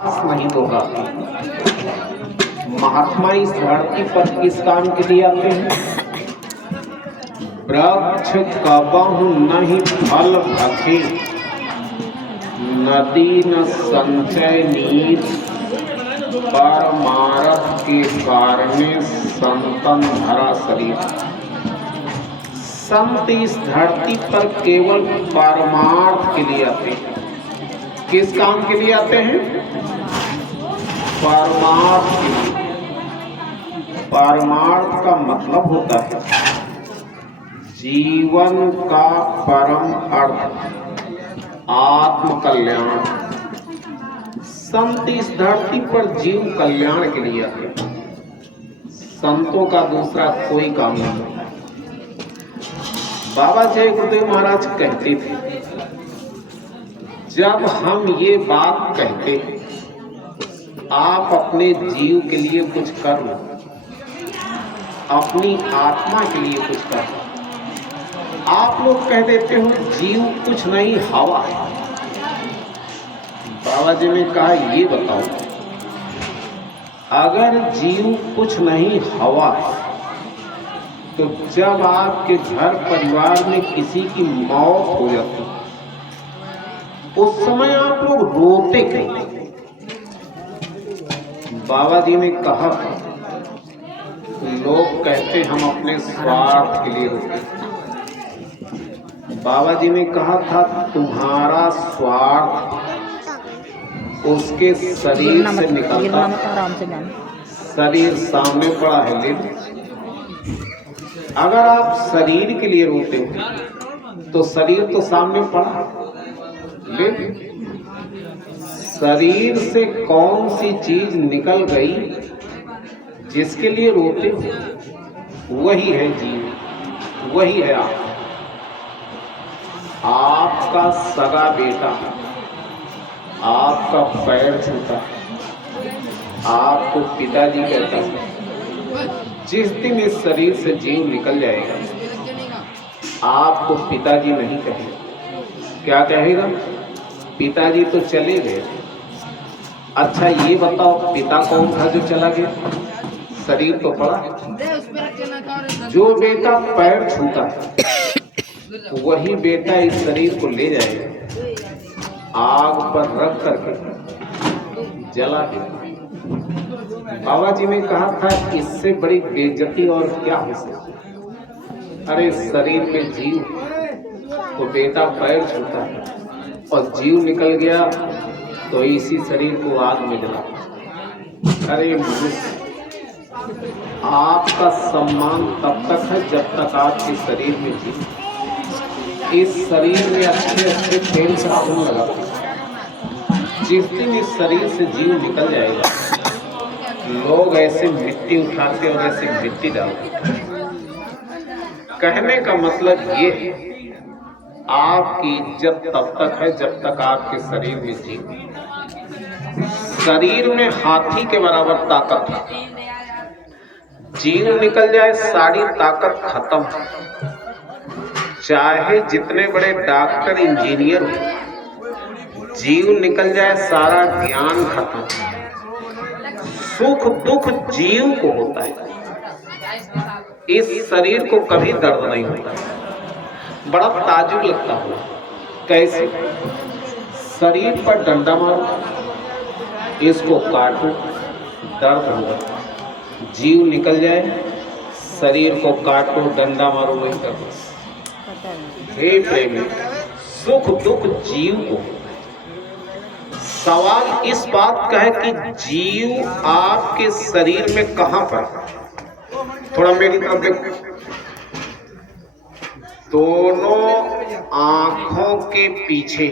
पास नहीं होगा। महात्मा इस धरती पर किस काम के लिए आते हैं? वृक्ष कबहु नहीं फल भखे, नदी न संचय नीर, परमारथ के कारणे संतन धरा शरीर। संत इस धरती पर केवल परमार्थ के लिए आते हैं। किस काम के लिए आते हैं? परमार्थ के लिए। परमार्थ का मतलब होता है जीवन का परम अर्थ, आत्म कल्याण। संत इस धरती पर जीव कल्याण के लिए आते हैं। संतों का दूसरा कोई काम नहीं होता। बाबा जय गुरुदेव महाराज कहते थे, जब हम ये बात कहते हैं आप अपने जीव के लिए कुछ कर लो, अपनी आत्मा के लिए कुछ कर लो, आप लोग कह देते हो जीव कुछ नहीं हवा है। बाबा जी ने कहा ये बताओ, अगर जीव कुछ नहीं हवा है तो जब आपके घर परिवार में किसी की मौत हो जाती उस समय आप लोग रोते क्यों? बाबा जी ने कहा था लोग कहते हम अपने स्वार्थ के लिए रोते। बाबा जी ने कहा था तुम्हारा स्वार्थ उसके शरीर से निकलता, शरीर सामने पड़ा है ले। अगर आप शरीर के लिए रोते हो तो शरीर तो सामने पड़ा ले। शरीर से कौन सी चीज निकल गई जिसके लिए रोते हो? वही है जीव, वही है आप। आपका सगा बेटा आपका पैर छूता है, आपको पिताजी कहता है। जिस दिन इस शरीर से जीव निकल जाएगा आपको पिताजी नहीं कहेगा। क्या कहेगा? पिताजी तो चले गए। अच्छा ये बताओ पिता कौन था जो चला गया? शरीर तो पड़ा। जो बेटा पैर छूता है वही बेटा इस शरीर को ले जाएगा, आग पर रख करके जला देगा। बाबा जी ने कहा था इससे बड़ी बेइज्जती और क्या हो सकती? अरे शरीर में जीव तो बेटा पैर छूता है और जीव निकल गया तो इसी शरीर को आग में जला। अरे मनुष्य, आपका सम्मान तब तक है जब तक आपके शरीर में जीव। इस शरीर में अच्छे अच्छे तेल साबुन लगाते। जिस दिन इस शरीर से जीव निकल जाएगा लोग ऐसे मिट्टी उठाते और ऐसे मिट्टी डालते। कहने का मतलब ये है आपकी इज्जत तब तक है जब तक आपके शरीर में जीव। शरीर में हाथी के बराबर ताकत है। जीव निकल जाए सारी ताकत खत्म। चाहे जितने बड़े डॉक्टर इंजीनियर हो, जीव निकल जाए सारा ज्ञान खत्म। सुख दुख जीव को होता है, इस शरीर को कभी दर्द नहीं होता। बड़ा ताजुब लगता हो कैसे? शरीर पर डंडा मारो, इसको काटो, दर्द होगा। जीव निकल जाए, शरीर को काटो, डंडा मारो, वही करो। हे प्रेमी, सुख दुख जीव को। सवाल इस बात का है कि जीव आपके शरीर में कहां पर? थोड़ा मेरी तरफ देखो। दोनों आंखों के पीछे